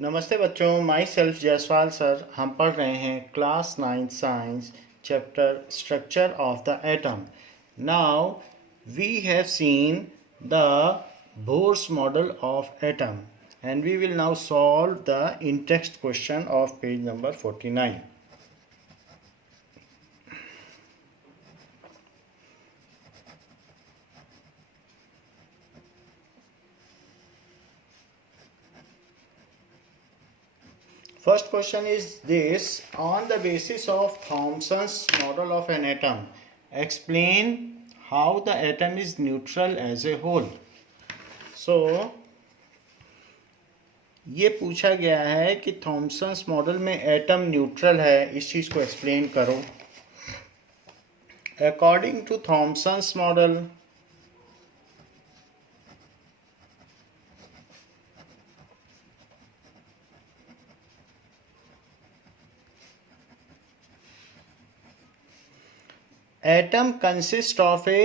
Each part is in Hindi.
नमस्ते बच्चों, माई सेल्फ जयसवाल सर। हम पढ़ रहे हैं class 9 science chapter structure of the atom. Now we have seen the Bohr's model of atom and we will now solve the in-text question of page number 49. First question is this: on the basis of Thomson's model of an atom, explain how the atom is neutral as a whole. So ये पूछा गया है कि थॉमसन्स मॉडल में एटम न्यूट्रल है, इस चीज़ को एक्सप्लेन करो। According to Thomson's model, atom consists of a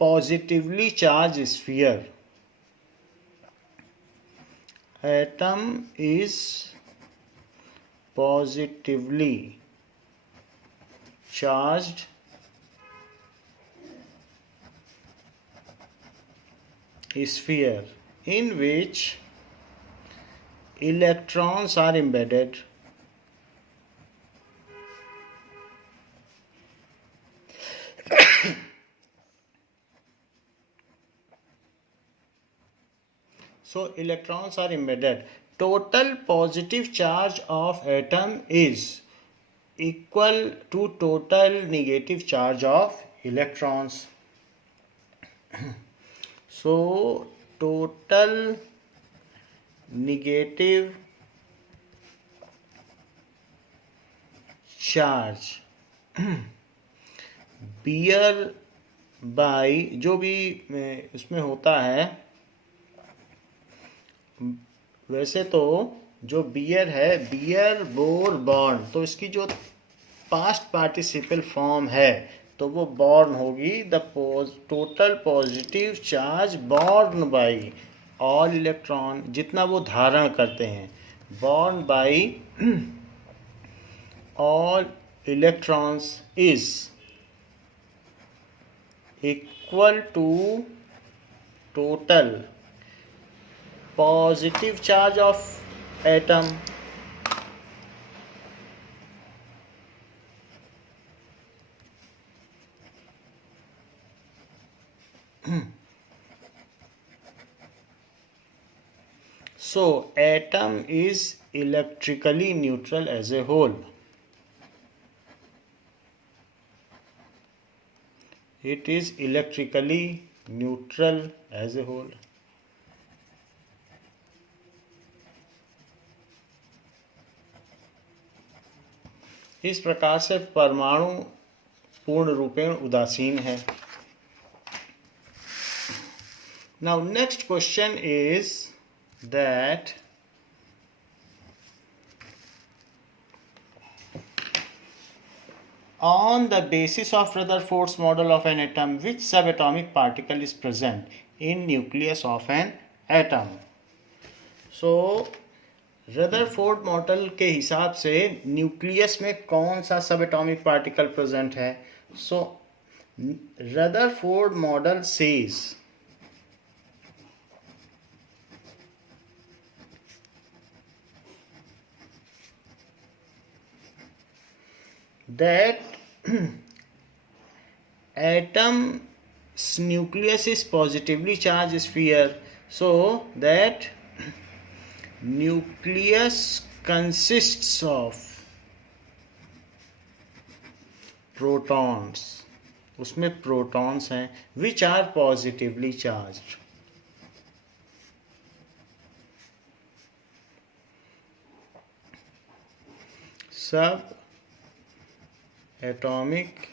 positively charged sphere. Atom is positively charged sphere in which electrons are embedded. So electrons are embedded. Total positive charge of atom is equal to total negative charge of electrons. So total negative charge bear by जो भी इसमें होता है, वैसे तो जो बियर है, बियर बोर बॉर्न, तो इसकी जो पास्ट पार्टिसिपल फॉर्म है तो वो बॉर्न होगी the total positive charge born by all electron, जितना वो धारण करते हैं, born by all electrons is equal to total positive charge of atom. So atom is electrically neutral as a whole. It is electrically neutral as a whole. इस प्रकार से परमाणु पूर्ण रूपेण उदासीन है। Now next question is that on the basis of Rutherford's model of an atom, which subatomic particle is present in nucleus of an atom? So Rutherford model के हिसाब से न्यूक्लियस में कौन सा सबएटॉमिक पार्टिकल प्रेजेंट है? So Rutherford model says that atom's nucleus is positively charged sphere, so that nucleus consists of protons, उसमें protons हैं which are positively charged. सब atomic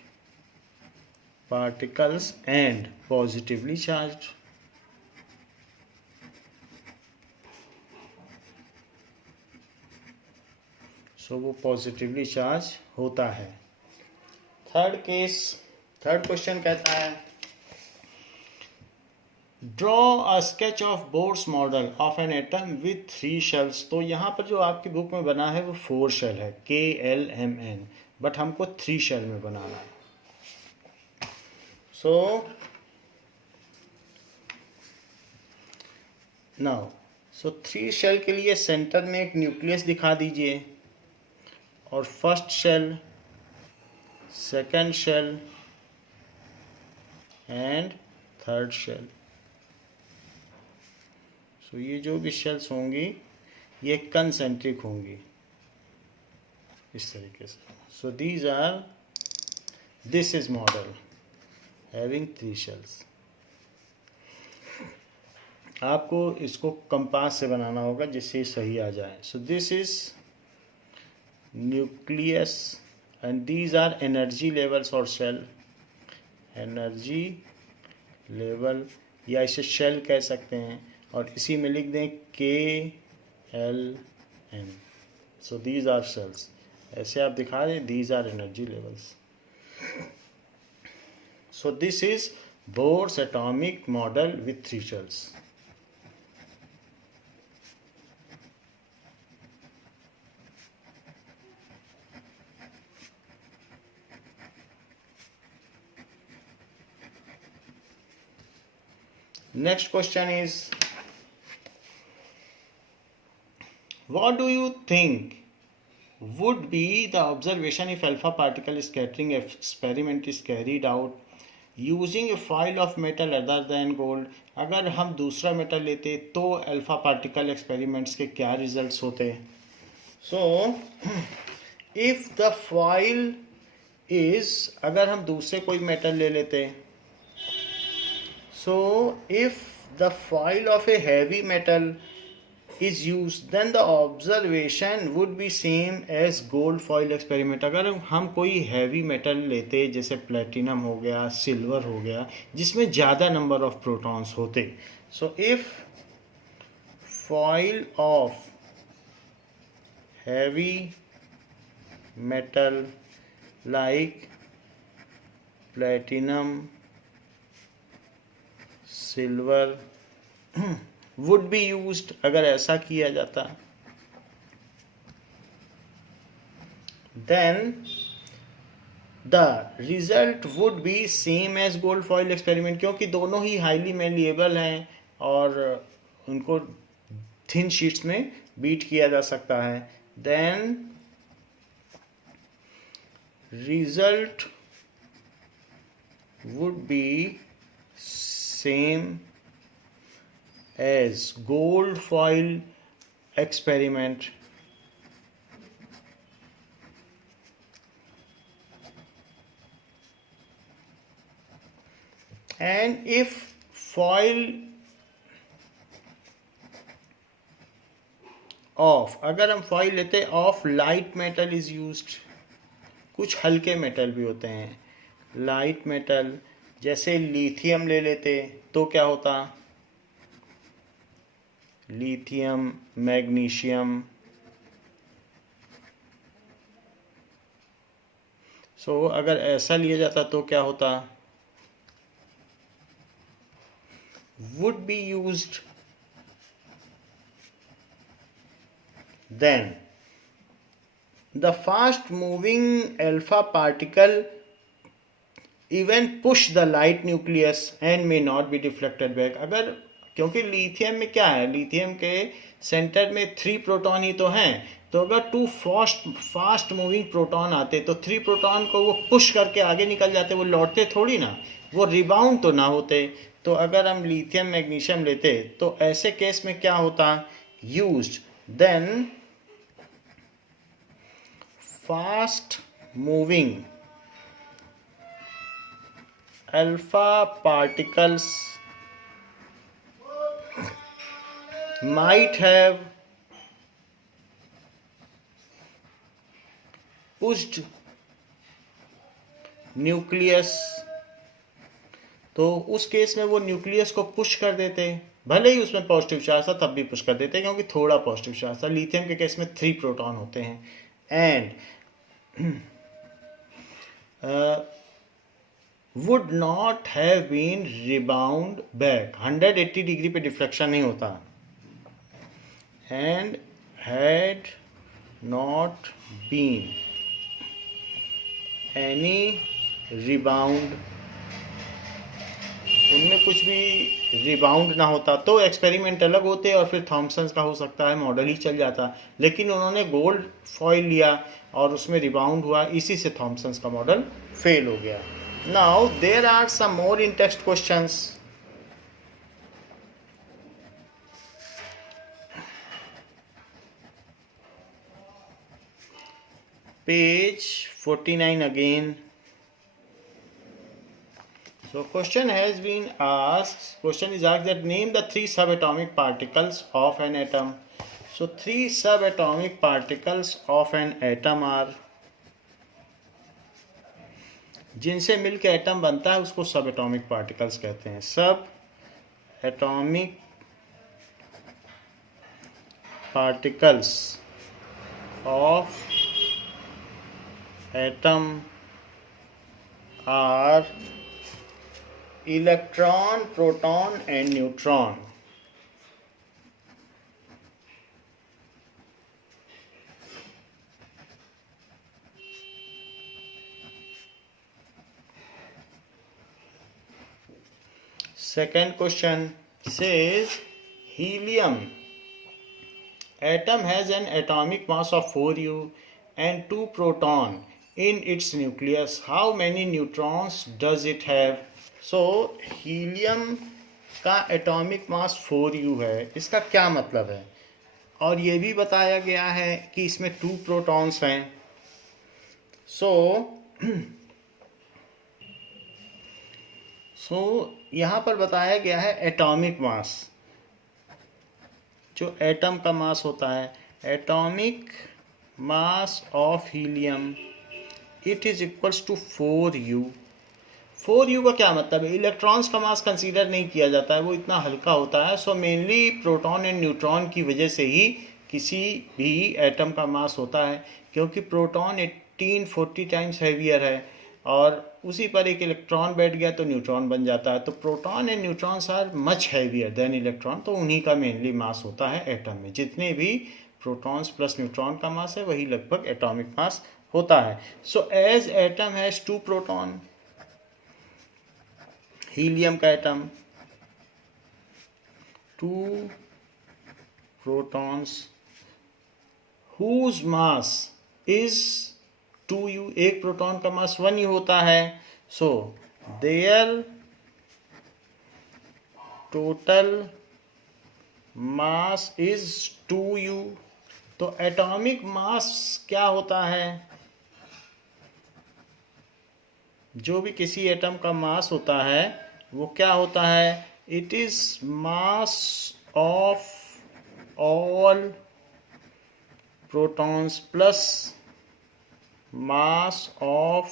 particles and positively charged. So वो positively charged होता है। थर्ड क्वेश्चन कहता है draw a sketch of bourse model of an atom with 3 shells. तो यहाँ पर जो आपकी बुक में बना है वो 4 शेल है, KLMN, बट हमको 3 शेल में बनाना है। सो नाउ 3 शेल के लिए सेंटर में एक न्यूक्लियस दिखा दीजिए, और first shell, second shell and third shell. So ये जो भी शेल्स होंगी ये कंसेंट्रिक होंगी इस तरीके से। सो this is model having 3 shells. आपको इसको कंपास से बनाना होगा जिससे सही आ जाए। So this is nucleus and these are energy levels और शेल। एनर्जी लेवल या इसे शेल कह सकते हैं, और इसी में लिख दें KLM। So these are shells, ऐसे आप दिखा दें these are energy levels. So this is Bohr's atomic model with 3 shells. Next question is, what do you think would be the observation if alpha particle scattering experiment is carried out using a foil of metal other than gold? अगर हम दूसरा मेटल लेते तो अल्फा पार्टिकल एक्सपेरिमेंट्स के क्या रिजल्ट्स होते? So if the foil is, अगर हम दूसरे कोई मेटल ले लेते, so if the foil of a heavy metal is used then the observation would be same as gold foil experiment। अगर हम कोई हैवी मेटल लेते जैसे प्लेटिनम हो गया, सिल्वर हो गया, जिसमें ज़्यादा नंबर ऑफ प्रोटॉन्स होते, so if foil of heavy metal like platinum, silver would be used, अगर ऐसा किया जाता, then the result would be same as gold foil experiment, क्योंकि दोनों ही हाईली मैलिएबल हैं और उनको थिन शीट्स में बीट किया जा सकता है। Then result would be same as gold foil experiment। and if foil of, अगर हम फॉइल लेते of light metal is used, कुछ हल्के मेटल भी होते हैं लाइट मेटल, जैसे लिथियम ले लेते तो क्या होता, लिथियम, मैग्नीशियम। सो अगर ऐसा लिया जाता तो क्या होता, would be used. Then the fast moving alpha particle even push the light nucleus and may not be deflected back. अगर, क्योंकि लिथियम में क्या है, लिथियम के सेंटर में 3 प्रोटॉन ही तो हैं, तो अगर 2 फास्ट मूविंग प्रोटॉन आते तो 3 प्रोटॉन को वो पुश करके आगे निकल जाते, वो लौटते थोड़ी ना, वो रिबाउंड तो ना होते। तो अगर हम लिथियम मैग्नीशियम लेते तो ऐसे केस में क्या होता, used then fast moving alpha particles might have pushed nucleus, तो उस केस में वो न्यूक्लियस को पुश कर देते, भले ही उसमें पॉजिटिव चार्ज था तब भी पुश कर देते, क्योंकि थोड़ा पॉजिटिव चार्ज था। लिथियम के केस में 3 प्रोटॉन होते हैं। And would not have been rebound back, 180 degree पे डिफ्लेक्शन नहीं होता, and had not been any rebound, उनमें कुछ भी रिबाउंड ना होता तो एक्सपेरिमेंट अलग होते और फिर थॉमसन का हो सकता है मॉडल ही चल जाता, लेकिन उन्होंने गोल्ड फॉइल लिया और उसमें रिबाउंड हुआ, इसी से थॉमसन का मॉडल फेल हो गया. Now there are some more in text questions. Page 49 again. So question has been asked, question is asked that name the 3 subatomic particles of an atom. So 3 subatomic particles of an atom are, जिनसे मिलकर एटम बनता है उसको सब एटॉमिक पार्टिकल्स कहते हैं. Subatomic particles of atom are electron, proton and neutron. Second question says helium atom has an atomic mass of 4u and 2 proton in its nucleus. How many neutrons does it have? So helium का एटॉमिक मास 4u है. इसका क्या मतलब है? और ये भी बताया गया है कि इसमें 2 प्रोटॉन्स हैं. सो यहाँ पर बताया गया है एटॉमिक मास, जो एटम का मास होता है, atomic mass of helium, it is equals to 4u. 4u का क्या मतलब है? इलेक्ट्रॉन्स का मास कंसीडर नहीं किया जाता है, वो इतना हल्का होता है. So mainly proton and neutron की वजह से ही किसी भी एटम का मास होता है, क्योंकि प्रोटॉन 1840 टाइम्स हैवियर है और उसी पर एक इलेक्ट्रॉन बैठ गया तो न्यूट्रॉन बन जाता है. तो proton and neutrons are much heavier than electron, तो उन्हीं का मेनली मास होता है एटम में. जितने भी प्रोटॉन्स प्लस न्यूट्रॉन का मास है वही लगभग एटॉमिक मास होता है. So as atom has 2 proton, helium का atom 2 protons whose mass is 2u, एक प्रोटॉन का मास 1u होता है. So their total mass is 2u. तो एटॉमिक मास क्या होता है? जो भी किसी एटम का मास होता है वो क्या होता है? It is mass of all protons plus mass of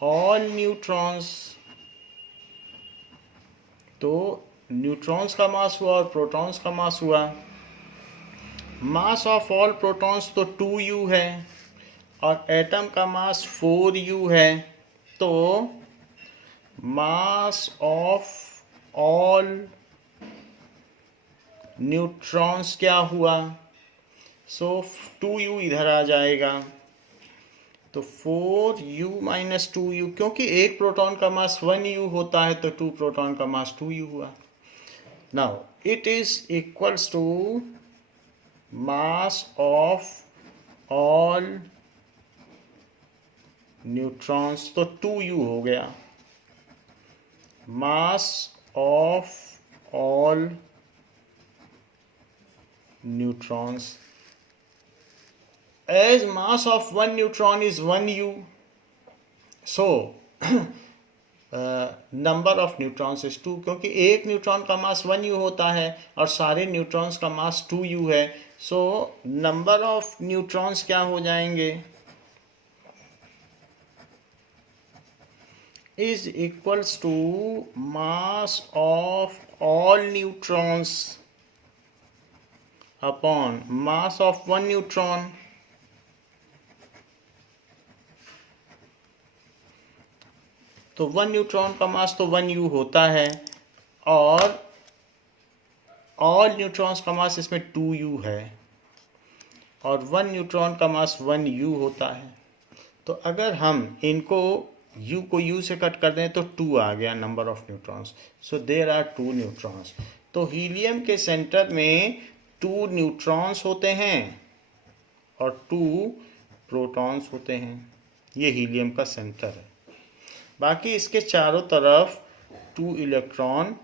all neutrons. तो न्यूट्रॉन्स का मास हुआ और प्रोटॉन्स का मास हुआ. मास ऑफ ऑल प्रोटॉन्स तो 2u है और एटम का मास 4u है. तो मास ऑफ ऑल न्यूट्रॉन्स क्या हुआ? सो 2u इधर आ जाएगा, तो 4u माइनस 2u, क्योंकि एक प्रोटॉन का मास 1u होता है तो 2 प्रोटॉन का मास 2u हुआ. Now it is equals to mass of all neutrons, तो 2u हो गया. Mass of all neutrons, as mass of one neutron is 1u, so number of neutrons is 2, क्योंकि एक न्यूट्रॉन का मास 1u होता है और सारे न्यूट्रॉन्स का मास 2u है. सो नंबर ऑफ न्यूट्रॉन्स क्या हो जाएंगे? Is equals to mass of all neutrons upon mass of one neutron. तो 1 न्यूट्रॉन का मास तो 1u होता है और ऑल न्यूट्रॉन्स का मास इसमें 2u है और 1 न्यूट्रॉन का मास 1u होता है। तो अगर हम इनको u को u से कट कर दें तो 2 आ गया number of neutrons. So there are 2 neutrons. तो हीलियम के सेंटर में 2 न्यूट्रॉन्स होते हैं और 2 प्रोटॉन्स होते हैं। ये हीलियम का सेंटर है। बाकी इसके चारों तरफ 2 इलेक्ट्रॉन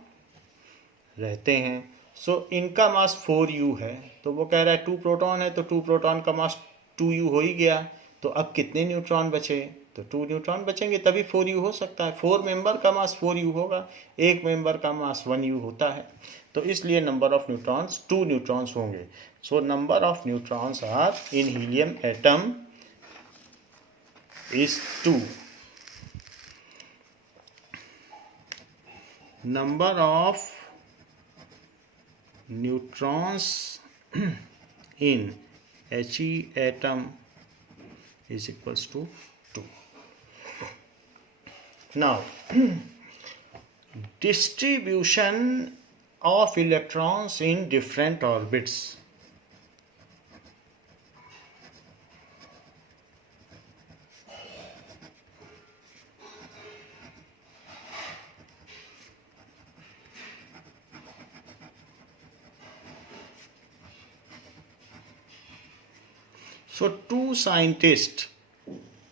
रहते हैं। सो इनका मास 4u है। तो वो कह रहा है 2 प्रोटॉन है तो 2 प्रोटॉन का मास 2u हो ही गया। तो अब कितने न्यूट्रॉन बचे? तो 2 न्यूट्रॉन बचेंगे तभी 4u हो सकता है। 4 मेंबर का मास 4u होगा, एक मेंबर का मास 1u होता है। तो इसलिए नंबर ऑफ न्यूट्रॉन्स 2 न्यूट्रॉन्स होंगे। So number of neutrons are in helium atom is 2. Number of neutrons in He atom is equals to 2. Now, distribution of electrons in different orbits. So two scientists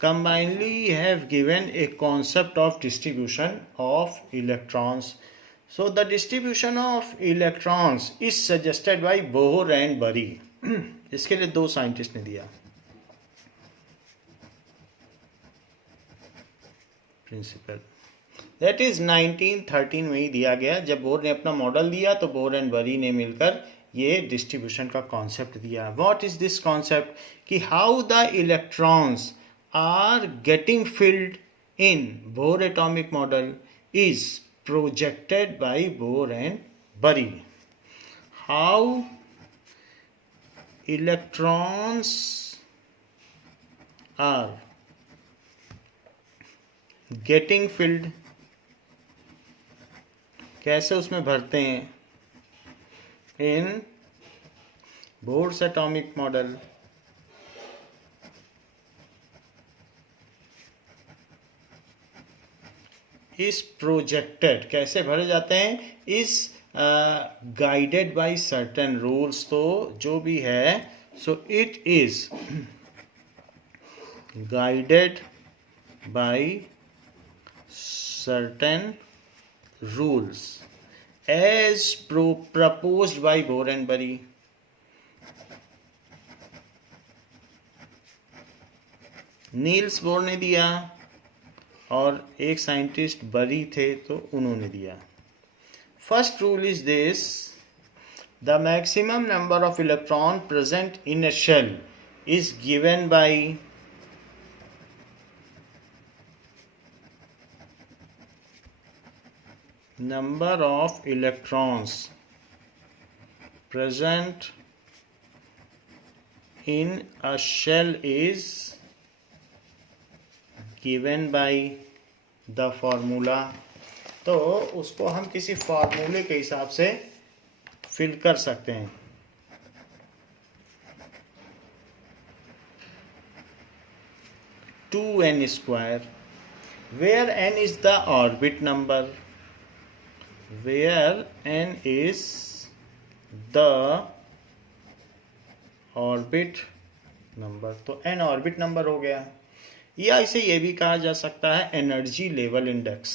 combinedly have given a concept of distribution of electrons. So the distribution of electrons is suggested by Bohr and Bury. इसके लिए 2 साइंटिस्ट ने दिया प्रिंसिपल। दैट इज 1913 में ही दिया गया। जब बोर ने अपना मॉडल दिया तो बोर एंड बरी ने मिलकर ये डिस्ट्रीब्यूशन का कॉन्सेप्ट दिया। What is this concept? कि how the electrons are getting filled in Bohr atomic model is projected by Bohr and Bury. How electrons are getting filled, कैसे उसमें भरते हैं इन बोर्स एटॉमिक मॉडल। इस प्रोजेक्टेड कैसे भरे जाते हैं? इस गाइडेड बाय सर्टेन रूल्स। तो जो भी है so it is guided by certain rules as proposed by Bohr and Bury. Niels Bohr ने दिया और एक साइंटिस्ट बरी थे तो उन्होंने दिया। First rule is this: the maximum number of electron present in a shell is given by number of electrons present in a shell is given by the formula। तो उसको हम किसी फार्मूले के हिसाब से फिल कर सकते हैं। Two n square, where n is the orbit number, where n is the orbit number। तो n ऑर्बिट नंबर हो गया, या इसे यह भी कहा जा सकता है एनर्जी लेवल इंडेक्स।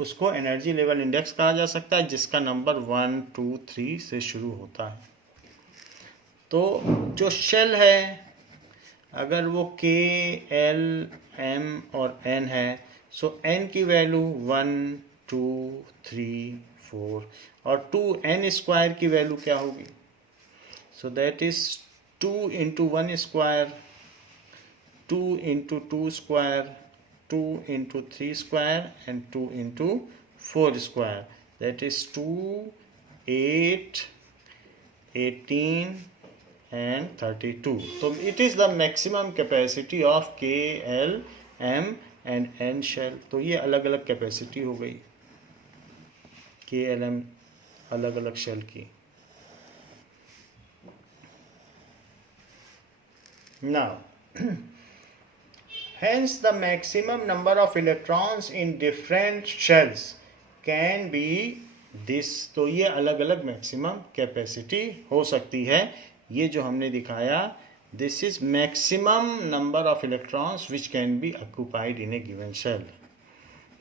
उसको एनर्जी लेवल इंडेक्स कहा जा सकता है जिसका नंबर 1, 2, 3 से शुरू होता है। तो जो शेल है अगर वो K, L, M और N है सो N की वैल्यू 1, 2, 3, 4 और 2n स्क्वायर की वैल्यू क्या होगी? So that is 2 into 1 square, 2 into 2 square, 2 into 3 square and 2 into 4 square. That is 2, 8, 18, and 32. तो it is the maximum capacity of K, L, M and N shell. तो ये अलग अलग कैपेसिटी हो गई K, L, M अलग अलग शेल की. Now hence the maximum number of electrons in different shells can be this. तो ये अलग अलग मैक्सिमम कैपेसिटी हो सकती है. ये जो हमने दिखाया, this is maximum number of electrons which can be occupied in a given shell.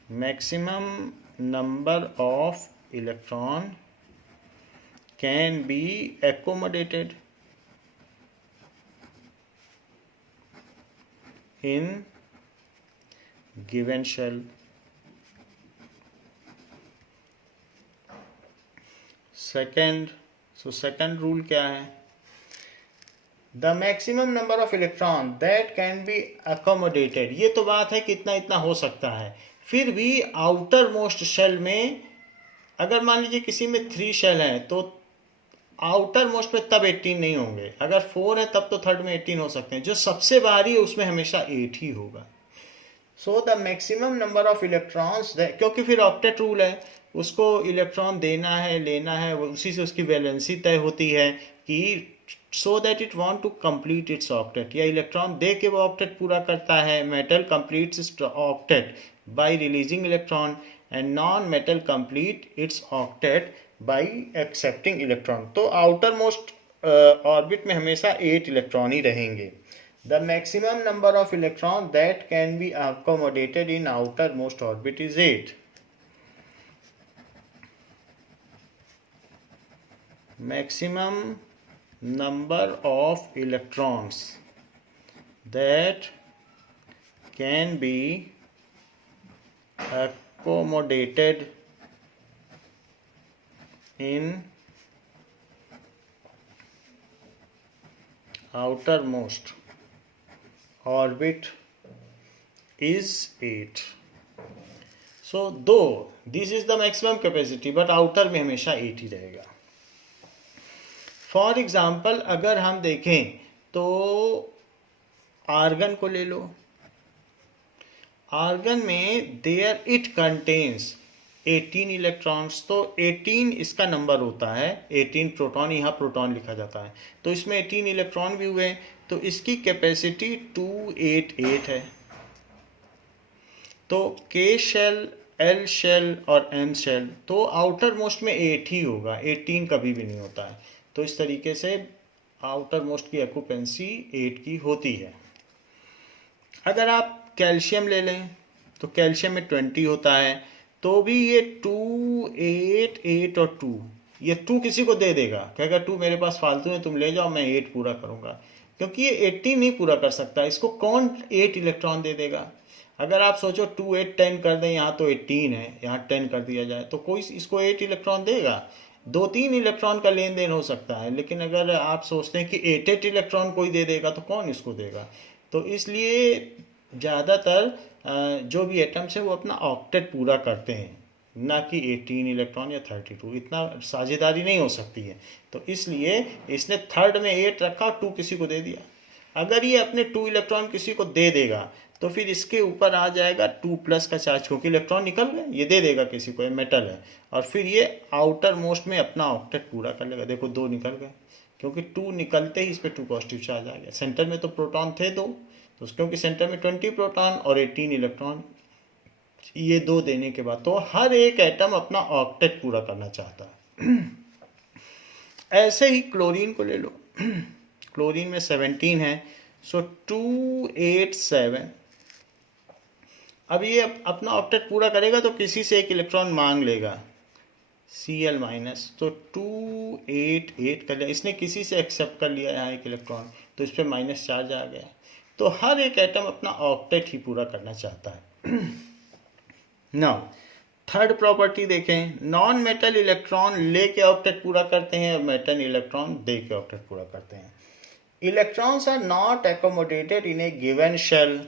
Maximum number of electron can be accommodated in given shell. Second rule क्या है? The maximum number of electron that can be accommodated. ये तो बात है कि इतना इतना हो सकता है. फिर भी आउटर मोस्ट शेल में अगर मान लीजिए किसी में 3 शेल हैं तो आउटर मोस्ट में तब 18 नहीं होंगे. अगर 4 है तब तो थर्ड में 18 हो सकते हैं. जो सबसे बाहरी है उसमें हमेशा 8 ही होगा. So the maximum number of electrons, क्योंकि फिर ऑक्टेट रूल है, उसको इलेक्ट्रॉन देना है लेना है, उसी से उसकी वैलेंसी तय होती है कि so that it want to complete its octet. या इलेक्ट्रॉन दे के वो ऑक्टेट पूरा करता है. Metal completes its octet by releasing electron and non metal complete its octet by accepting electron. तो आउटर मोस्ट ऑर्बिट में हमेशा 8 इलेक्ट्रॉन ही रहेंगे. The maximum number of electrons that can be accommodated in outermost orbit is 8. Maximum number of electrons that can be accommodated in outermost orbit is 8. So though this is the maximum capacity but outer में हमेशा 8 ही रहेगा. फॉर एग्जाम्पल अगर हम देखें तो आर्गन को ले लो. आर्गन में देयर इट कंटेन्स 18 इलेक्ट्रॉन्स. तो 18 इसका नंबर होता है. 18 प्रोटॉन, यहाँ प्रोटॉन लिखा जाता है. तो इसमें 18 इलेक्ट्रॉन भी हुए. तो इसकी कैपेसिटी 288 है. तो के शेल, एल शेल और एम शेल, तो आउटर मोस्ट में 8 ही होगा. 18 कभी भी नहीं होता है. तो इस तरीके से आउटर मोस्ट की ऑक्यूपेंसी 8 की होती है. अगर आप कैल्शियम ले लें तो कैल्शियम में 20 होता है. तो भी ये 2, 8, 8 और 2, ये 2 किसी को दे देगा. कहेगा 2 मेरे पास फालतू है, तुम ले जाओ, मैं 8 पूरा करूंगा. क्योंकि ये 18 नहीं पूरा कर सकता. इसको कौन 8 इलेक्ट्रॉन दे देगा? अगर आप सोचो 2, 8, 10 कर दें, यहाँ तो 18 है, यहाँ 10 कर दिया जाए, तो कोई इसको 8 इलेक्ट्रॉन देगा? 2-3 इलेक्ट्रॉन का लेन देन हो सकता है. लेकिन अगर आप सोचते हैं कि 8 इलेक्ट्रॉन कोई दे देगा तो कौन इसको देगा? तो इसलिए ज़्यादातर जो भी एटम्स हैं वो अपना ऑक्टेट पूरा करते हैं, ना कि 18 इलेक्ट्रॉन या 32. इतना साझेदारी नहीं हो सकती है. तो इसलिए इसने थर्ड में 8 रखा, 2 किसी को दे दिया. अगर ये अपने 2 इलेक्ट्रॉन किसी को दे देगा तो फिर इसके ऊपर आ जाएगा 2+ का चार्ज, क्योंकि इलेक्ट्रॉन निकल गए. ये दे देगा किसी को, ये मेटल है, और फिर ये आउटर मोस्ट में अपना ऑक्टेट पूरा कर लेगा. देखो 2 निकल गए, क्योंकि 2 निकलते ही इस पर 2 पॉजिटिव चार्ज आ गया. सेंटर में तो प्रोटॉन थे 2, तो क्योंकि सेंटर में 20 प्रोटॉन और 18 इलेक्ट्रॉन, ये 2 देने के बाद तो हर एक एटम अपना ऑक्टेट पूरा करना चाहता है. ऐसे ही क्लोरीन को ले लो. क्लोरीन में 17 है. सो 287. अब ये अपना ऑक्टेट पूरा करेगा तो किसी से एक इलेक्ट्रॉन मांग लेगा, Cl-. तो 288 कर लिया इसने, किसी से एक्सेप्ट कर लिया यहाँ एक इलेक्ट्रॉन, तो इस पर माइनस चार्ज आ गया. तो हर एक एटम अपना ऑक्टेट ही पूरा करना चाहता है. नाउ थर्ड प्रॉपर्टी देखें. नॉन मेटल इलेक्ट्रॉन लेके ऑक्टेट पूरा करते हैं और मेटल इलेक्ट्रॉन दे के ऑक्टेट पूरा करते हैं. Electrons are not accommodated in a given shell.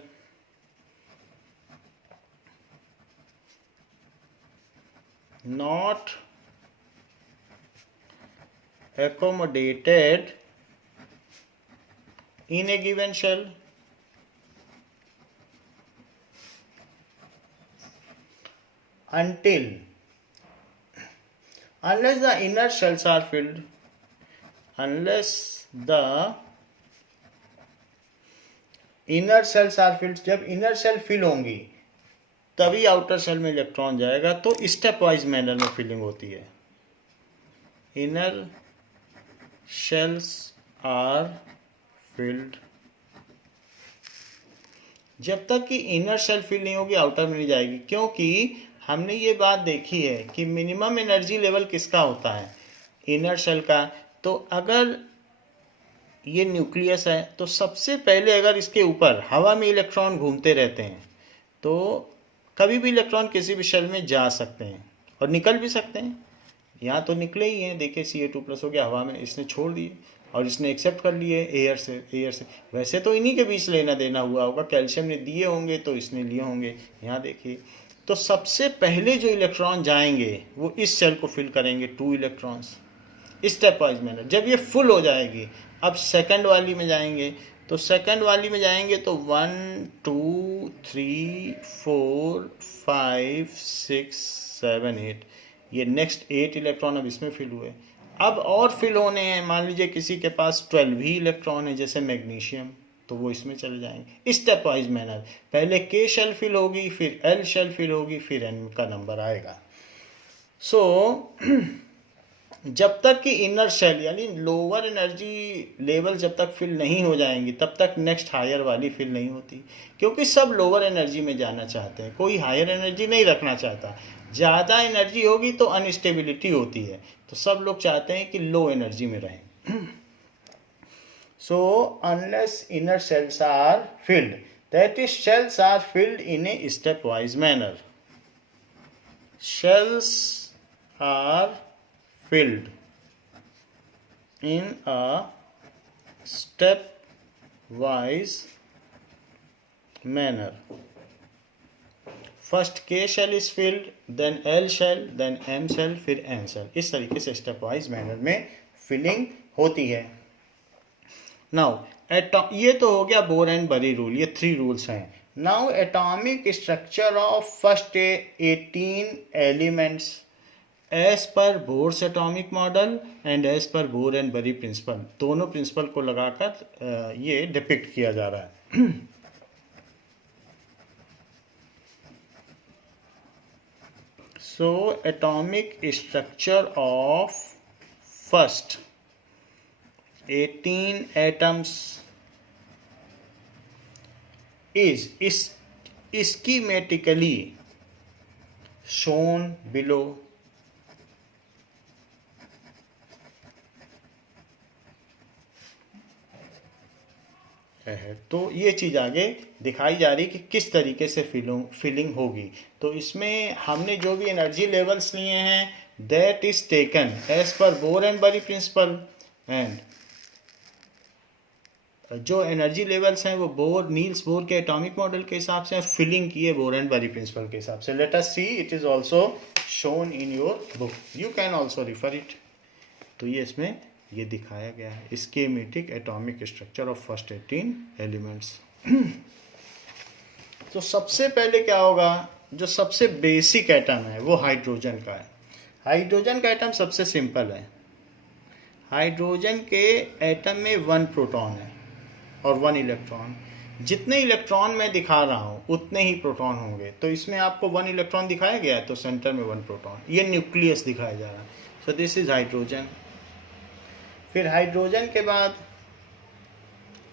Not accommodated in a given shell unless the inner shells are filled, जब इनर सेल फिल होंगी तभी आउटर सेल में इलेक्ट्रॉन जाएगा। तो स्टेप वाइज मैनर में फिलिंग होती है। इनर शेल्स आर फिल्ड, जब तक कि इनर शेल फिल नहीं होगी आउटर में नहीं जाएगी, क्योंकि हमने ये बात देखी है कि मिनिमम एनर्जी लेवल किसका होता है, इनर शेल का। तो अगर ये न्यूक्लियस है तो सबसे पहले अगर इसके ऊपर हवा में इलेक्ट्रॉन घूमते रहते हैं तो कभी भी इलेक्ट्रॉन किसी भी शेल में जा सकते हैं और निकल भी सकते हैं। यहाँ तो निकले ही हैं, देखिए Ca2+ हो गया हवा में, इसने छोड़ दिए और इसने एक्सेप्ट कर लिए एयर से। वैसे तो इन्हीं के बीच लेना देना हुआ होगा, कैल्शियम ने दिए होंगे तो इसने लिए होंगे। यहाँ देखिए, तो सबसे पहले जो इलेक्ट्रॉन जाएंगे वो इस सेल को फिल करेंगे, 2 इलेक्ट्रॉन्स, स्टेप वाइज मैनर। जब ये फुल हो जाएगी अब सेकंड वाली में जाएंगे, तो सेकंड वाली में जाएंगे तो 1 2 3 4 5 6 7 8, ये नेक्स्ट 8 इलेक्ट्रॉन अब इसमें फिल हुए। अब और फिल होने हैं, मान लीजिए किसी के पास 12 ही इलेक्ट्रॉन है जैसे मैग्नीशियम, तो वो इसमें चले जाएंगे स्टेप वाइज मैनर। पहले K शेल फिल होगी, फिर L शेल फिल होगी, फिर N का नंबर आएगा। सो जब तक कि इनर शेल यानी लोअर एनर्जी लेवल जब तक फिल नहीं हो जाएंगी तब तक नेक्स्ट हायर वाली फिल नहीं होती, क्योंकि सब लोअर एनर्जी में जाना चाहते हैं, कोई हायर एनर्जी नहीं रखना चाहता। ज़्यादा एनर्जी होगी तो अनस्टेबिलिटी होती है, तो सब लोग चाहते हैं कि लो एनर्जी में रहें। So unless inner shells are filled, that is shells are filled in a stepwise manner. Shells are filled in a step wise manner. First K shell is filled, then L shell, then M shell, फिर N shell। इस तरीके से स्टेप वाइज मैनर में फिलिंग होती है। नाउ ये तो हो गया बोर एंड बरी रूल, ये 3 रूल्स हैं। Now atomic structure of first 18 elements as per Bohr's atomic model and as per Bohr and Bury principle, दोनों प्रिंसिपल को लगाकर ये डिपिक्ट किया जा रहा है। So atomic structure of first 18 atoms is schematically shown below। तो ये चीज़ आगे दिखाई जा रही कि किस तरीके से फिलिंग होगी। तो इसमें हमने जो भी एनर्जी लेवल्स लिए हैं that is taken as per Bohr and Bury principle, and जो एनर्जी लेवल्स हैं वो नील्स बोर के एटॉमिक मॉडल के हिसाब से फिलिंग की है बोर एंड बरी प्रिंसिपल के हिसाब से। Let us see, it is also shown in your book, you can also refer it. तो ये इसमें ये दिखाया गया है schematic atomic structure of first 18 elements. तो सबसे पहले क्या होगा, जो सबसे बेसिक एटम है वो हाइड्रोजन का है। हाइड्रोजन का एटम सबसे सिंपल है। हाइड्रोजन के एटम में 1 प्रोटॉन है और 1 इलेक्ट्रॉन। जितने इलेक्ट्रॉन मैं दिखा रहा हूँ उतने ही प्रोटॉन होंगे। तो इसमें आपको 1 इलेक्ट्रॉन दिखाया गया है तो सेंटर में 1 प्रोटॉन, ये न्यूक्लियस दिखाया जा रहा है। सो दिस इज हाइड्रोजन। फिर हाइड्रोजन के बाद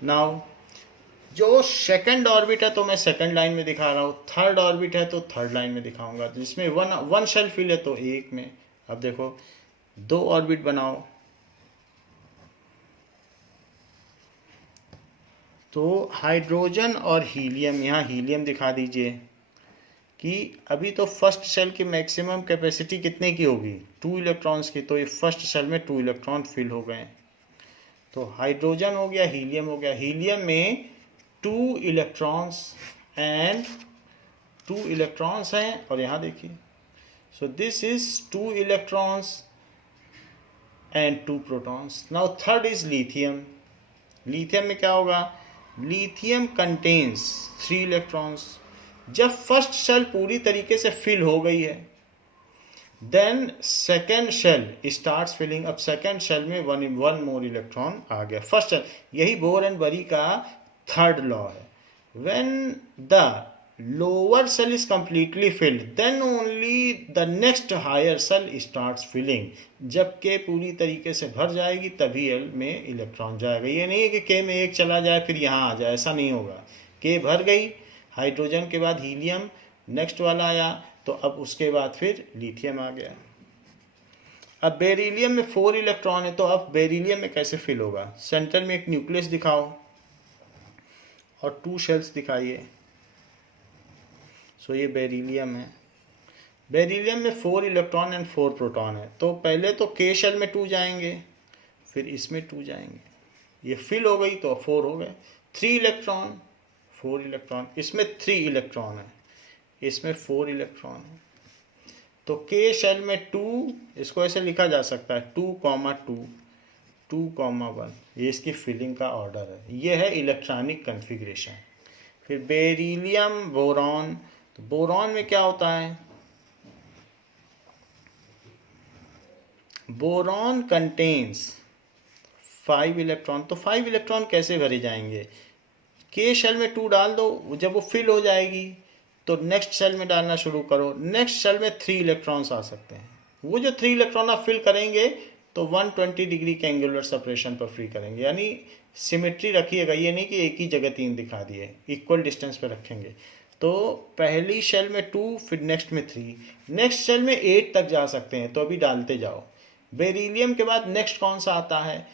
नाउ जो सेकंड ऑर्बिट है तो मैं सेकंड लाइन में दिखा रहा हूँ, थर्ड ऑर्बिट है तो थर्ड लाइन में दिखाऊंगा। जिसमें वन शेल फिल है तो 1 में। अब देखो 2 ऑर्बिट बनाओ तो हाइड्रोजन और हीलियम, यहाँ हीलियम दिखा दीजिए कि अभी तो फर्स्ट शेल की मैक्सिमम कैपेसिटी कितने की होगी, 2 इलेक्ट्रॉन्स की। तो ये फर्स्ट शेल में 2 इलेक्ट्रॉन फिल हो गए। तो हाइड्रोजन हो गया, हीलियम हो गया। हीलियम में 2 इलेक्ट्रॉन्स एंड 2 इलेक्ट्रॉन्स हैं और यहाँ देखिए, so this is 2 electrons and 2 protons. Now third is lithium. Lithium में क्या होगा, लिथियम कंटेन्स 3 इलेक्ट्रॉन्स। जब फर्स्ट शेल पूरी तरीके से फिल हो गई है, then second shell starts filling. अब सेकेंड शेल में वन मोर इलेक्ट्रॉन आ गया फर्स्ट शेल। यही बोर एंड बरी का थर्ड लॉ है। When the lower shell is completely filled then only the next higher cell starts filling. जब के पूरी तरीके से भर जाएगी तभी एल में इलेक्ट्रॉन जाएगा। ये नहीं है कि के में एक चला जाए फिर यहाँ आ जाए, ऐसा नहीं होगा। के भर गई, हाइड्रोजन के बाद हीलियम नेक्स्ट वाला आया, तो अब उसके बाद फिर लिथियम आ गया। अब बेरिलियम में 4 इलेक्ट्रॉन है, तो अब बेरिलियम में कैसे फिल होगा। सेंटर में एक न्यूक्लियस दिखाओ और 2 शेल्स दिखाइए। सो ये बेरिलियम है। बेरिलियम में 4 इलेक्ट्रॉन एंड 4 प्रोटॉन है। तो पहले तो के शेल में 2 जाएंगे, फिर इसमें 2 जाएंगे। ये फिल हो गई तो 4 हो गए। 3 इलेक्ट्रॉन 4 इलेक्ट्रॉन, इसमें 3 इलेक्ट्रॉन है, इसमें 4 इलेक्ट्रॉन है। तो के शेल में 2, इसको ऐसे लिखा जा सकता है 2,2 2,1। ये इसकी फिलिंग का ऑर्डर है। ये है इलेक्ट्रॉनिक कन्फिग्रेशन। फिर बेरिलियम बोरॉन, तो बोरॉन में क्या होता है, बोरॉन कंटेन्स 5 इलेक्ट्रॉन। तो 5 इलेक्ट्रॉन कैसे भरे जाएंगे, के शेल में 2 डाल दो, जब वो फिल हो जाएगी तो नेक्स्ट शेल में डालना शुरू करो। नेक्स्ट शेल में 3 इलेक्ट्रॉन्स आ सकते हैं। वो जो 3 इलेक्ट्रॉन आप फिल करेंगे तो 120 डिग्री के एंगुलर सेपरेशन पर फ्री करेंगे, यानी सिमेट्री रखिएगा। ये नहीं कि एक ही जगह 3 दिखा दिए, इक्वल डिस्टेंस पे रखेंगे। तो पहली शेल में 2, फिर नेक्स्ट में 3, नेक्स्ट शेल में 8 तक जा सकते हैं, तो अभी डालते जाओ। बेरिलियम के बाद नेक्स्ट कौन सा आता है,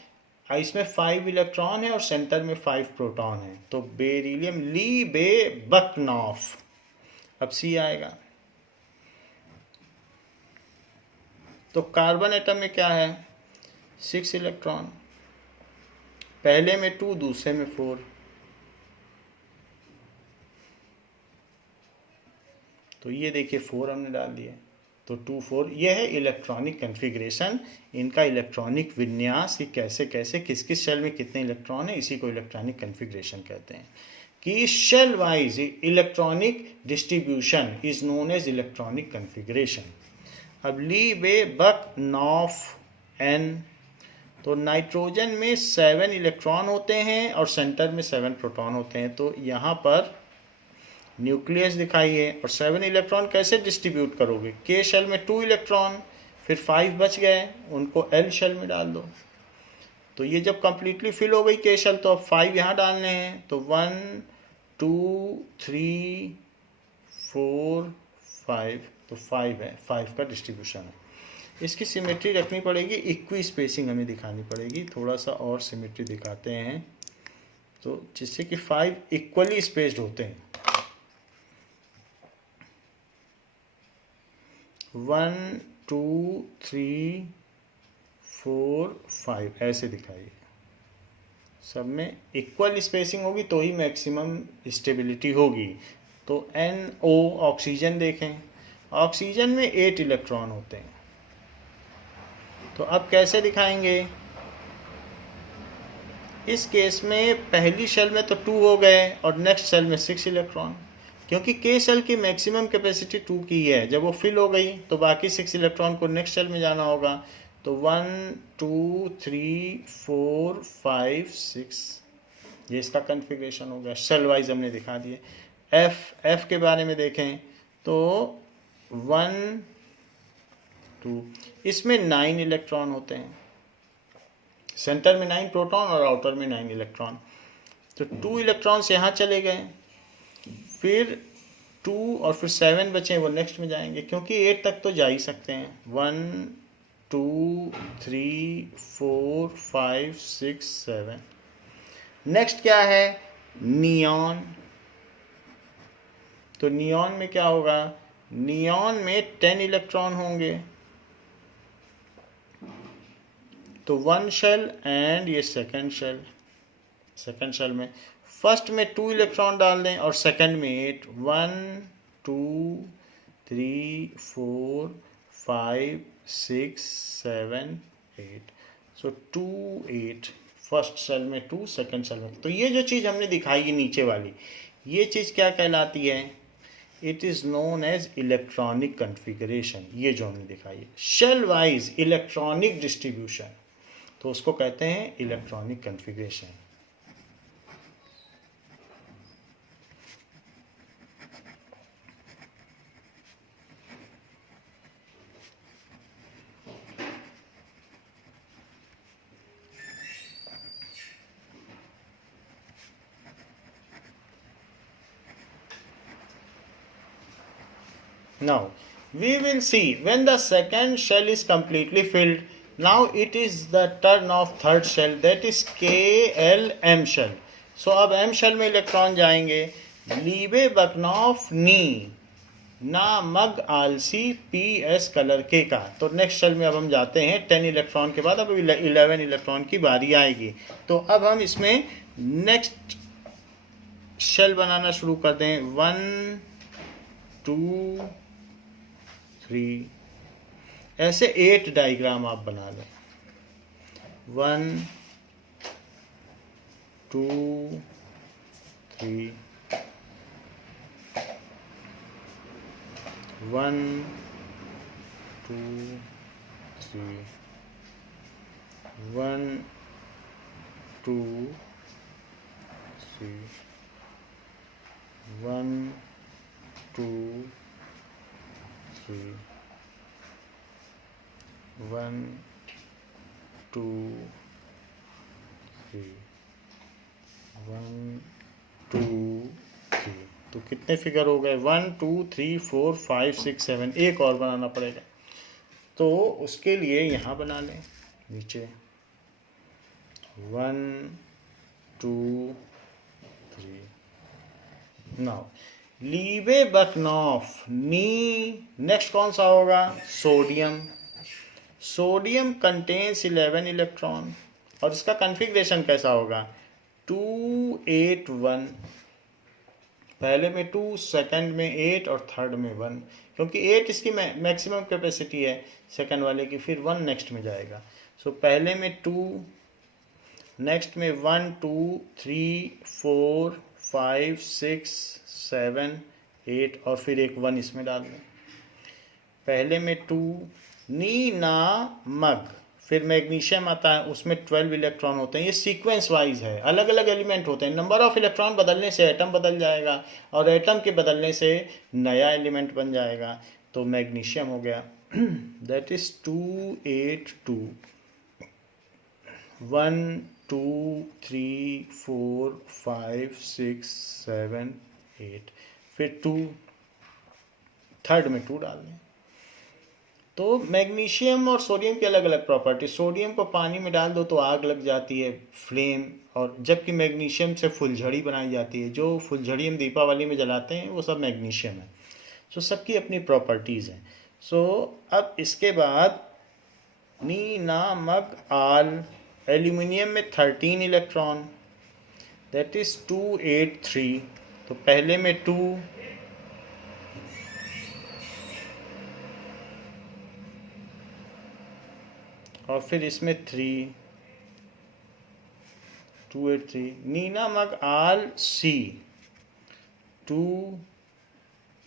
इसमें 5 इलेक्ट्रॉन है और सेंटर में 5 प्रोटॉन है, तो बेरिलियम ली बे बकनॉफ। अब सी आएगा। तो कार्बन एटम में क्या है, 6 इलेक्ट्रॉन, पहले में 2 दूसरे में 4। तो ये देखिए 4 हमने डाल दिए, तो 2 4। ये है इलेक्ट्रॉनिक कन्फिग्रेशन, इनका इलेक्ट्रॉनिक विन्यास कि कैसे कैसे किस किस शेल में कितने इलेक्ट्रॉन है, इसी को इलेक्ट्रॉनिक कन्फिग्रेशन कहते हैं। कि shell wise electronic distribution is known as electronic configuration. अब ली बे बक नॉफ एन, तो नाइट्रोजन में 7 इलेक्ट्रॉन होते हैं और सेंटर में 7 प्रोटॉन होते हैं। तो यहाँ पर न्यूक्लियस दिखाइए और 7 इलेक्ट्रॉन कैसे डिस्ट्रीब्यूट करोगे, के शेल में 2 इलेक्ट्रॉन, फिर 5 बच गए, उनको एल शेल में डाल दो। तो ये जब कंप्लीटली फिल हो गई के शेल, तो अब 5 यहाँ डालने हैं। तो 1 2 3 4 5, तो 5 है, 5 का डिस्ट्रीब्यूशन है। इसकी सिमेट्री रखनी पड़ेगी, इक्वी स्पेसिंग हमें दिखानी पड़ेगी। थोड़ा सा और सिमेट्री दिखाते हैं, तो जिससे कि 5 इक्वली स्पेस्ड होते हैं। 1 2 3 4 5 ऐसे दिखाइए। सब में इक्वल स्पेसिंग होगी तो ही मैक्सिमम स्टेबिलिटी होगी। तो NO ऑक्सीजन देखें, ऑक्सीजन में 8 इलेक्ट्रॉन होते हैं। तो अब कैसे दिखाएंगे, इस केस में पहली शेल में तो 2 हो गए और नेक्स्ट शेल में 6 इलेक्ट्रॉन, क्योंकि के शेल की मैक्सिमम कैपेसिटी 2 की है। जब वो फिल हो गई तो बाकी 6 इलेक्ट्रॉन को नेक्स्ट शेल में जाना होगा। तो 1 2 3 4 5 6, ये इसका कन्फिग्रेशन हो गया। शेल वाइज हमने दिखा दिए। एफ के बारे में देखें तो 1 2, इसमें 9 इलेक्ट्रॉन होते हैं, सेंटर में 9 प्रोटॉन और आउटर में 9 इलेक्ट्रॉन। तो 2 इलेक्ट्रॉन्स यहाँ चले गए, फिर 2 और फिर 7 बचे, वो नेक्स्ट में जाएंगे, क्योंकि 8 तक तो जा ही सकते हैं। 1 2 3 4 5 6 7। नेक्स्ट क्या है, नियॉन। तो नियॉन में क्या होगा, नियॉन में 10 इलेक्ट्रॉन होंगे। तो 1 शेल एंड ये सेकंड शेल में फर्स्ट में 2 इलेक्ट्रॉन डाल दें और सेकंड में 8। 1 2 3 4 5 6 7 8। सो 2 8 फर्स्ट सेल में 2, सेकंड सेल में। तो ये जो चीज़ हमने दिखाई है नीचे वाली, ये चीज़ क्या कहलाती है? It is known as electronic configuration. ये जो हमने दिखाई है शेल वाइज इलेक्ट्रॉनिक डिस्ट्रीब्यूशन, तो उसको कहते हैं electronic configuration. Now, we will see when the second shell is completely filled. Now it is the turn of third shell, that is KLM shell. So अब M shell में इलेक्ट्रॉन जाएंगे। लीबे बकनॉफ नी ना मग आलसी पी एस कलर के का। तो नेक्स्ट शेल में अब हम जाते हैं 10 इलेक्ट्रॉन के बाद, अब 11 इलेक्ट्रॉन की बारी आएगी। तो अब हम इसमें नेक्स्ट शेल बनाना शुरू कर दें। 1 2 3 ऐसे 8 डायग्राम आप बना लें। 1 2 3 1 2 3 1 2 3 1 2 3 1 2 3 1 2 3। तो कितने फिगर हो गए? 1 2 3 4 5 6 7। एक और बनाना पड़ेगा, तो उसके लिए यहाँ बना लें नीचे 1 2 3। नाउ लीबे बकनॉफ नी, नेक्स्ट कौन सा होगा? सोडियम। सोडियम कंटेन्स 11 इलेक्ट्रॉन, और इसका कन्फिग्रेशन कैसा होगा? 2 8 1। पहले में 2, सेकंड में 8 और थर्ड में 1, क्योंकि 8 इसकी मैक्सिमम कैपेसिटी है सेकंड वाले की, फिर 1 नेक्स्ट में जाएगा। सो पहले में 2, नेक्स्ट में 1 2 3 4 5 6 7 8 और फिर एक 1 इसमें डाल दें। पहले में 2 नी ना मग, फिर मैग्नीशियम आता है, उसमें 12 इलेक्ट्रॉन होते हैं। ये सीक्वेंस वाइज है, अलग अलग एलिमेंट होते हैं। नंबर ऑफ इलेक्ट्रॉन बदलने से एटम बदल जाएगा, और एटम के बदलने से नया एलिमेंट बन जाएगा। तो मैग्नीशियम हो गया, दैट इज 2 8 2 1 2 3 4 5 6 7 8, फिर 2, थर्ड में 2 डाल दें। तो मैग्नीशियम और सोडियम की अलग अलग प्रॉपर्टी। सोडियम को पानी में डाल दो तो आग लग जाती है, फ्लेम, और जबकि मैग्नीशियम से फुलझड़ी बनाई जाती है। जो फुलझड़ी हम दीपावली में जलाते हैं वो सब मैग्नीशियम है। सो सबकी अपनी प्रॉपर्टीज़ हैं। सो अब इसके बाद नी ना मग आल, एल्यूमिनियम में 13 इलेक्ट्रॉन, दैट इज 2 8 3। तो पहले में 2, और फिर इसमें 3 2 8 3। नीना मग आल सी 2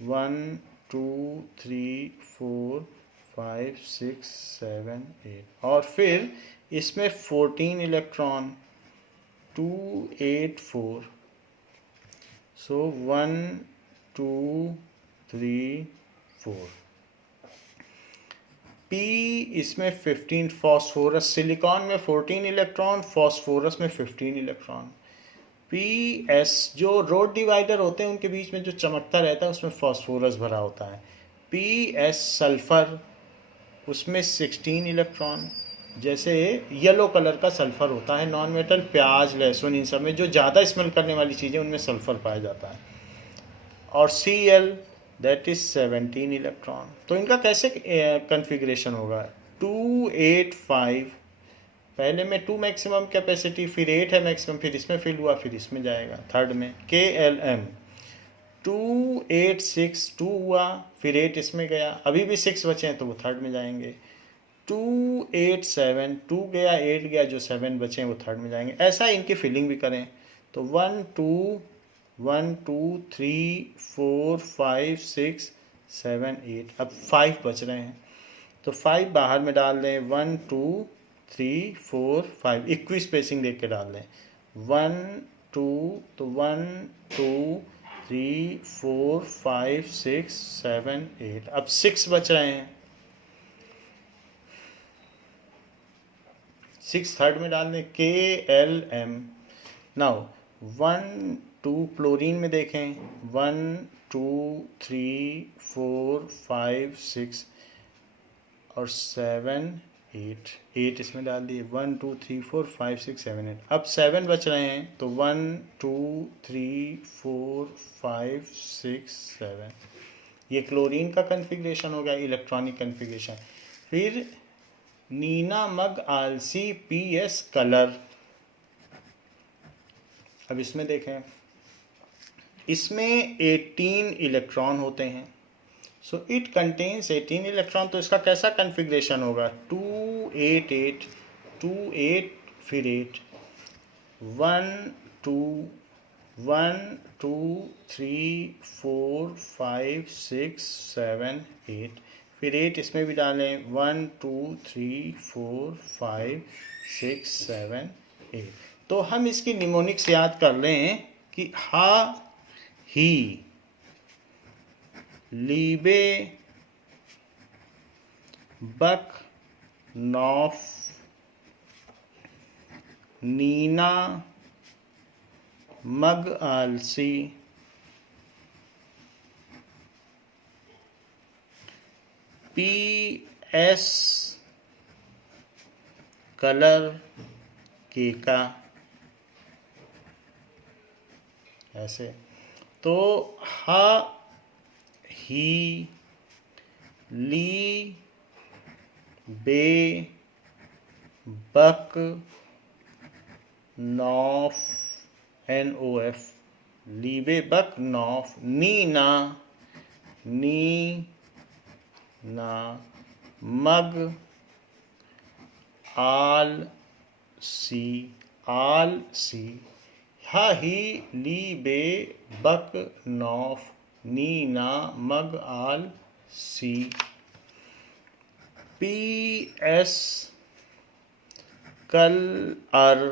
1 2 3 4 5 6 7 8, और फिर इसमें 14 इलेक्ट्रॉन 2 8 4। सो 1 2 3 4। पी इसमें 15 फॉस्फोरस, सिलिकॉन में 14 इलेक्ट्रॉन, फॉस्फोरस में 15 इलेक्ट्रॉन। पी एस जो रोड डिवाइडर होते हैं उनके बीच में जो चमकता रहता है उसमें फॉस्फोरस भरा होता है। पी एस सल्फर, उसमें 16 इलेक्ट्रॉन। जैसे येलो कलर का सल्फर होता है नॉन मेटल, प्याज लहसुन इन सब में जो ज़्यादा स्मेल करने वाली चीज़ें उनमें सल्फर पाया जाता है। और C L that is 17 electron. तो इनका कैसे कन्फिग्रेशन होगा? 2 8 5। पहले में 2 मैक्सिमम कैपेसिटी, फिर 8 है मैक्सिमम, फिर इसमें फिल हुआ, फिर इसमें जाएगा थर्ड में। के एल एम 2 8 6 2 हुआ, फिर 8 इसमें गया, अभी भी 6 बचे हैं तो वो थर्ड में जाएंगे। 287, 2 गया 8 गया, जो 7 बचे हैं वो थर्ड में जाएंगे। ऐसा इनकी फिलिंग भी करें तो 1 2 3 4 5 6 7 8, अब 5 बच रहे हैं तो 5 बाहर में डाल दें। 1 2 3 4 5, इक्वी स्पेसिंग देख के डाल दें। 1 2 तो 1 2 3 4 5 6 7 8, अब 6 बच रहे हैं, 6 थर्ड में डाल दें। KLM। नाउ 1 2 क्लोरीन में देखें, 1 2 3 4 5 6 और 7 8, 8 इसमें डाल दिए। 1 2 3 4 5 6 7 8, अब 7 बच रहे हैं तो 1 2 3 4 5 6 7, ये क्लोरीन का कन्फिग्रेशन हो गया, इलेक्ट्रॉनिक कन्फिग्रेशन। फिर नीना मग आलसी PS कलर, अब इसमें देखें, इसमें 18 इलेक्ट्रॉन होते हैं। सो इट कंटेन्स 18 इलेक्ट्रॉन, तो इसका कैसा कन्फिग्रेशन होगा? 2 8 8 2 8 फिर 8, 1 2 1 2 3 4 5 6 7 8, फिर 8 इसमें भी डालें। 1 2 3 4 5 6 7 8, तो हम इसकी निमोनिक्स याद कर लें कि हा ही लीबे बक नॉफ नीना मग आलसी PS कलर केका, ऐसे। तो हा ही ली बे बक नॉफ NOF, लीबे बक नॉफ नीना नी ना मग आल सी हा ही ली बे बक नॉफ नीना मग आल सी। PS कलर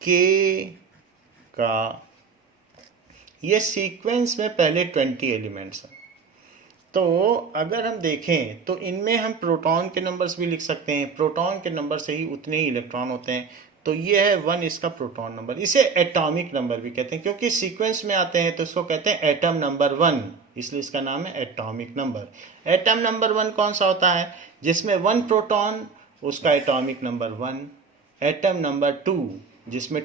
के का, ये सीक्वेंस में पहले 20 एलिमेंट्स हैं। तो अगर हम देखें तो इनमें हम प्रोटॉन के नंबर्स भी लिख सकते हैं, प्रोटॉन के नंबर से ही उतने ही इलेक्ट्रॉन होते हैं। तो ये है 1 इसका प्रोटॉन नंबर, इसे एटॉमिक नंबर भी कहते हैं, क्योंकि सीक्वेंस में आते हैं तो इसको कहते हैं एटम नंबर 1, इसलिए इसका नाम है एटॉमिक नंबर। एटम नंबर 1 कौन सा होता है? जिसमें 1 प्रोटॉन, उसका एटॉमिक नंबर 1। एटम नंबर 2 जिसमें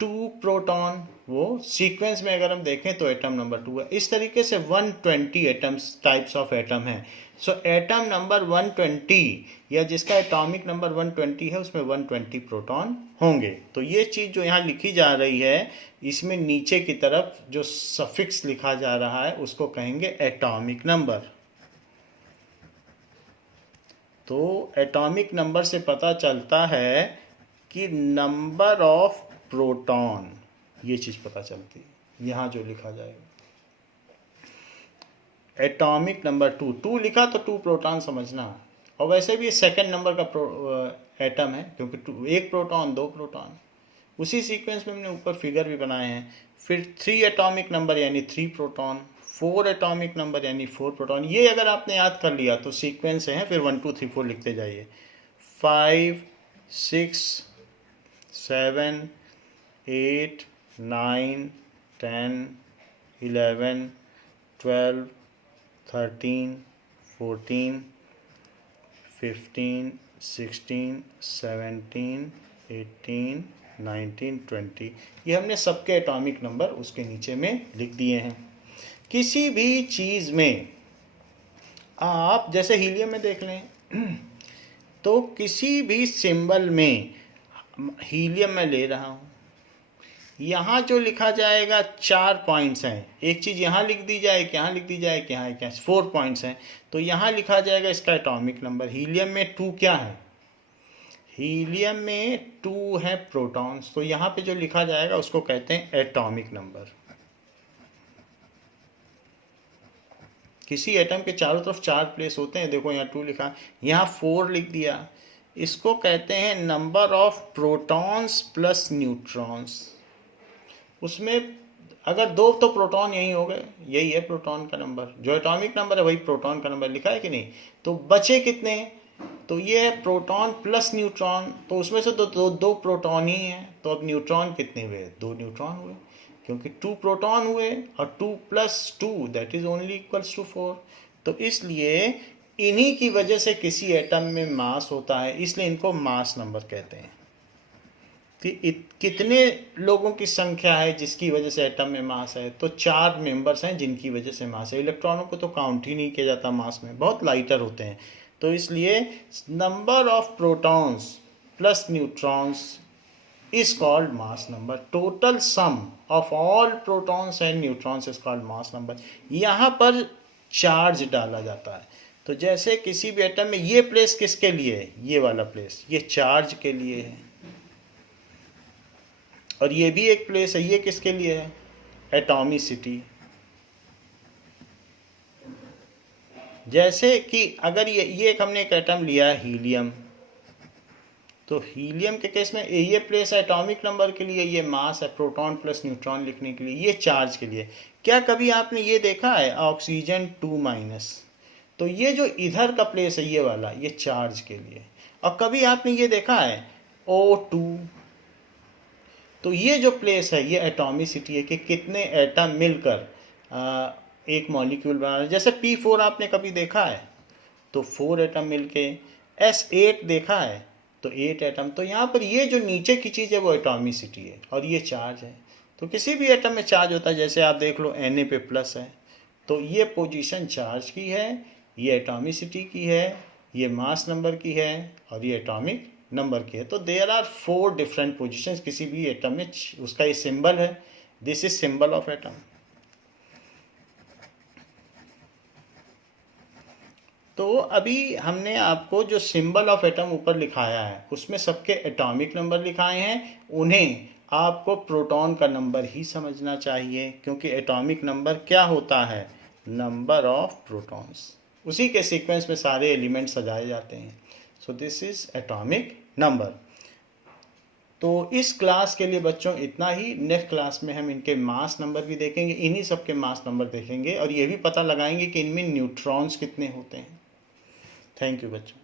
2 प्रोटॉन, वो सीक्वेंस में अगर हम देखें तो एटम नंबर 2 है। इस तरीके से 120 एटम्स, टाइप्स ऑफ एटम हैं। सो एटम नंबर 120 या जिसका एटॉमिक नंबर 120 है, उसमें 120 प्रोटॉन होंगे। तो ये चीज़ जो यहाँ लिखी जा रही है, इसमें नीचे की तरफ जो सफिक्स लिखा जा रहा है उसको कहेंगे एटॉमिक नंबर। तो एटॉमिक नंबर से पता चलता है कि नंबर ऑफ प्रोटॉन, ये चीज़ पता चलती है यहाँ जो लिखा जाएगा। एटॉमिक नंबर 2 लिखा तो 2 प्रोटॉन समझना है। और वैसे भी सेकंड नंबर का एटम है, क्योंकि 1 प्रोटॉन 2 प्रोटॉन। उसी सीक्वेंस में हमने ऊपर फिगर भी बनाए हैं। फिर 3 एटॉमिक नंबर यानी 3 प्रोटॉन, 4 एटॉमिक नंबर यानी 4 प्रोटॉन। ये अगर आपने याद कर लिया तो सीक्वेंस है, फिर 1 2 3 4 लिखते जाइए। 5 6 7 8 9 10 11 12 13 14 15 16 17 18 19 20, ये हमने सबके एटॉमिक नंबर उसके नीचे में लिख दिए हैं। किसी भी चीज़ में आप जैसे हीलियम में देख लें तो किसी भी सिंबल में हीलियम मैं ले रहा हूँ, यहाँ जो लिखा जाएगा 4 पॉइंट्स हैं, एक चीज़ यहाँ लिख दी जाए, यहाँ लिख दी जाए, यहाँ क्या 4 पॉइंट्स हैं, तो यहाँ लिखा जाएगा इसका एटॉमिक नंबर। हीलियम में 2 क्या है, हीलियम में 2 है प्रोटॉन्स, तो यहाँ पे जो लिखा जाएगा उसको कहते हैं एटॉमिक नंबर। किसी एटम के चारों तरफ 4 प्लेस होते हैं, देखो यहाँ 2 लिखा, यहाँ 4 लिख दिया, इसको कहते हैं number of protons plus neutrons. उसमें अगर 2 तो प्रोटॉन यही हो गए, यही है प्रोटॉन का नंबर, जो एटॉमिक नंबर है वही प्रोटॉन का नंबर लिखा है कि नहीं। तो बचे कितने, तो ये है प्रोटॉन प्लस न्यूट्रॉन, तो उसमें से दो प्रोटॉन ही हैं, तो अब न्यूट्रॉन कितने हुए, 2 न्यूट्रॉन हुए, क्योंकि 2 प्रोटॉन हुए और 2 + 2 that is only equals to 4। तो इसलिए इन्हीं की वजह से किसी एटम में मास होता है, इसलिए इनको मास नंबर कहते हैं कि कितने लोगों की संख्या है जिसकी वजह से एटम में मास है, तो 4 मेंबर्स हैं जिनकी वजह से मास है। इलेक्ट्रॉनों को तो काउंट ही नहीं किया जाता मास में, बहुत लाइटर होते हैं, तो इसलिए number of protons plus neutrons is called mass number. Total sum of all protons and neutrons is called mass number. यहाँ पर चार्ज डाला जाता है, तो जैसे किसी भी एटम में ये प्लेस किसके लिए है, ये वाला प्लेस ये चार्ज के लिए है, और ये भी एक प्लेस है, ये किसके लिए है, एटॉमिसिटी। जैसे कि अगर ये एक हमने एक एटम लिया है हीलियम, तो हीलियम के केस में ये प्लेस है एटॉमिक नंबर के लिए, ये मास है प्रोटॉन प्लस न्यूट्रॉन लिखने के लिए, ये चार्ज के लिए। क्या कभी आपने ये देखा है ऑक्सीजन 2-, तो ये जो इधर का प्लेस है ये वाला, ये चार्ज के लिए। और कभी आपने ये देखा है O2, तो ये जो प्लेस है ये एटॉमिसिटी है कि कितने एटम मिलकर एक मॉलिक्यूल बना रहे हैं। जैसे P4 आपने कभी देखा है, तो 4 एटम मिलके, S8 देखा है तो 8 एटम। तो यहाँ पर ये जो नीचे की चीज़ है वो एटॉमिसिटी है और ये चार्ज है। तो किसी भी एटम में चार्ज होता है, जैसे आप देख लो Na पे प्लस है, तो ये पोजीशन चार्ज की है, ये एटॉमिसिटी की है, ये मास नंबर की है और ये एटॉमिक नंबर की है। तो देयर आर 4 डिफरेंट पोजीशंस किसी भी एटम में, उसका ये सिंबल है, this is symbol of atom. तो अभी हमने आपको जो सिंबल ऑफ एटम ऊपर लिखाया है उसमें सबके एटॉमिक नंबर लिखाए हैं, उन्हें आपको प्रोटॉन का नंबर ही समझना चाहिए, क्योंकि एटॉमिक नंबर क्या होता है, नंबर ऑफ प्रोटॉन्स, उसी के सीक्वेंस में सारे एलिमेंट सजाए जाते हैं। सो दिस इज एटॉमिक नंबर। तो इस क्लास के लिए बच्चों इतना ही। नेक्स्ट क्लास में हम इनके मास नंबर भी देखेंगे, इन्हीं सब के मास नंबर देखेंगे और ये भी पता लगाएंगे कि इनमें न्यूट्रॉन्स कितने होते हैं। थैंक यू बच्चों।